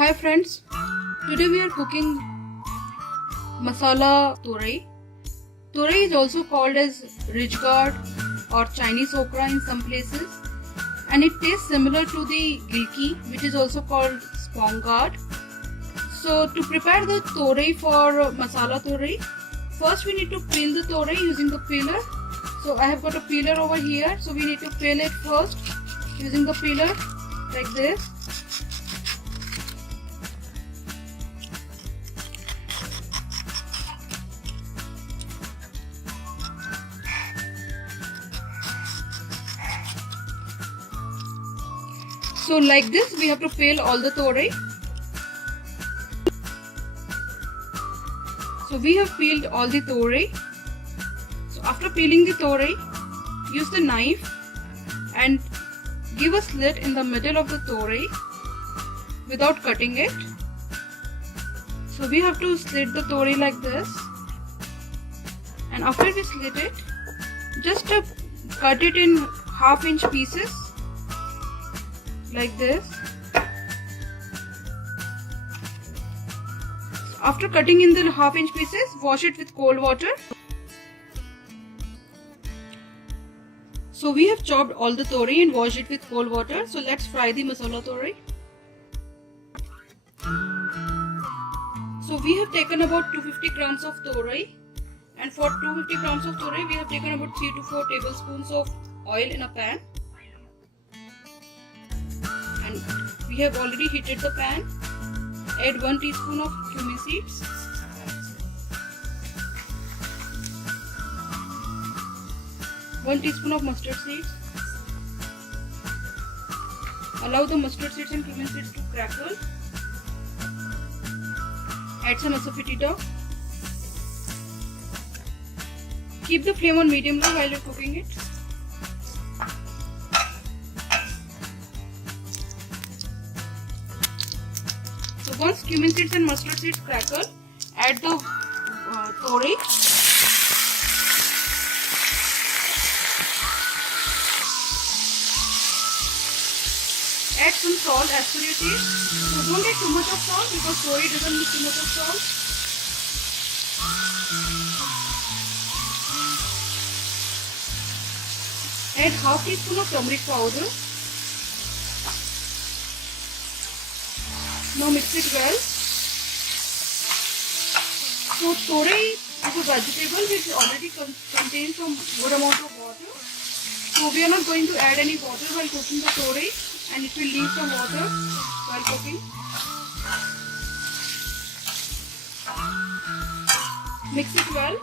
Hi friends, today we are cooking masala torei. Torei is also called as ridge gourd or Chinese okra in some places, and it tastes similar to the gilki, which is also called spong gourd. So to prepare the torei for masala torei, first we need to peel the torei using the peeler. So I have got a peeler over here, so we need to peel it first using the peeler like this. So like this we have to peel all the torei. So we have peeled all the torei. So after peeling the torei, use the knife and give a slit in the middle of the torei without cutting it. So we have to slit the torei like this, and after we slit it, just cut it in half-inch pieces like this. After cutting in the half-inch pieces, wash it with cold water. So we have chopped all the torei and washed it with cold water. So let's fry the masala torei. So we have taken about 250 grams of torei, and for 250 grams of torei we have taken about 3 to 4 tablespoons of oil in a pan. And we have already heated the pan. Add 1 teaspoon of cumin seeds, one teaspoon of mustard seeds. Allow the mustard seeds and cumin seeds to crackle. Add some asafoetida. Keep the flame on medium low while you're cooking it. Once cumin seeds and mustard seeds crackle, add the torei. Add some salt as per your taste. So don't add too much of salt because torei doesn't need too much of salt. Add half teaspoon of turmeric powder. Now mix it well. So torei is a vegetable which already contains some good amount of water. So we are not going to add any water while cooking the torei, and it will leave some water while cooking. Mix it well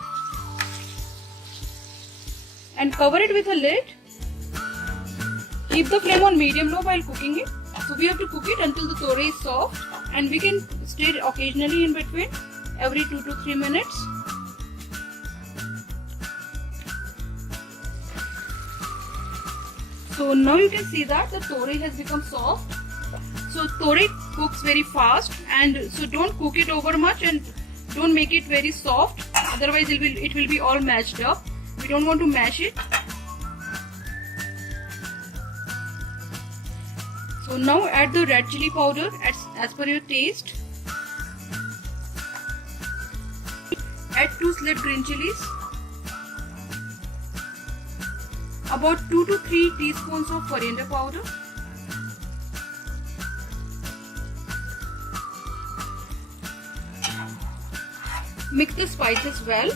and cover it with a lid. Keep the flame on medium low while cooking it. So we have to cook it until the torei is soft, and we can stir occasionally in between every 2 to 3 minutes. So now you can see that the torei has become soft. So torei cooks very fast, and so don't cook it over much and don't make it very soft, otherwise it will be all mashed up. We don't want to mash it. So now add the red chili powder as per your taste. Add 2 slit green chilies. About 2 to 3 teaspoons of coriander powder. Mix the spices well.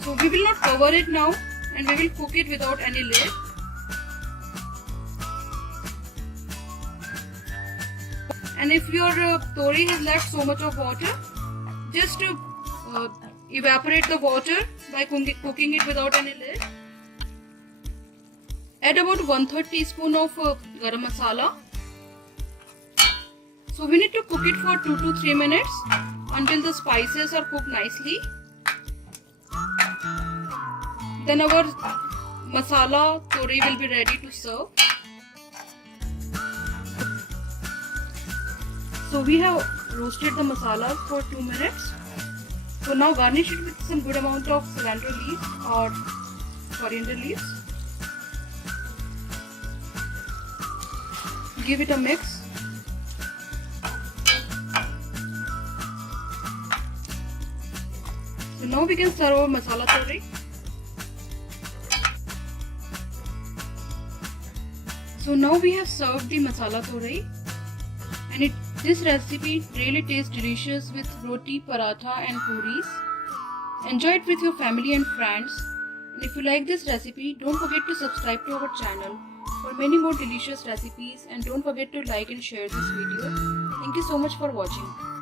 So we will not cover it now, and we will cook it without any lid. And if your torei has left so much of water, just evaporate the water by cooking it without any lid. Add about 1/3 teaspoon of garam masala. So we need to cook it for 2 to 3 minutes until the spices are cooked nicely. Then our masala tori will be ready to serve. So we have roasted the masala for 2 minutes. So now garnish it with some good amount of cilantro leaves or coriander leaves. Give it a mix. So now we can serve our masala tori. So now we have served the masala tori, and this recipe really tastes delicious with roti, paratha and puris. Enjoy it with your family and friends. And if you like this recipe, don't forget to subscribe to our channel for many more delicious recipes, and don't forget to like and share this video. Thank you so much for watching.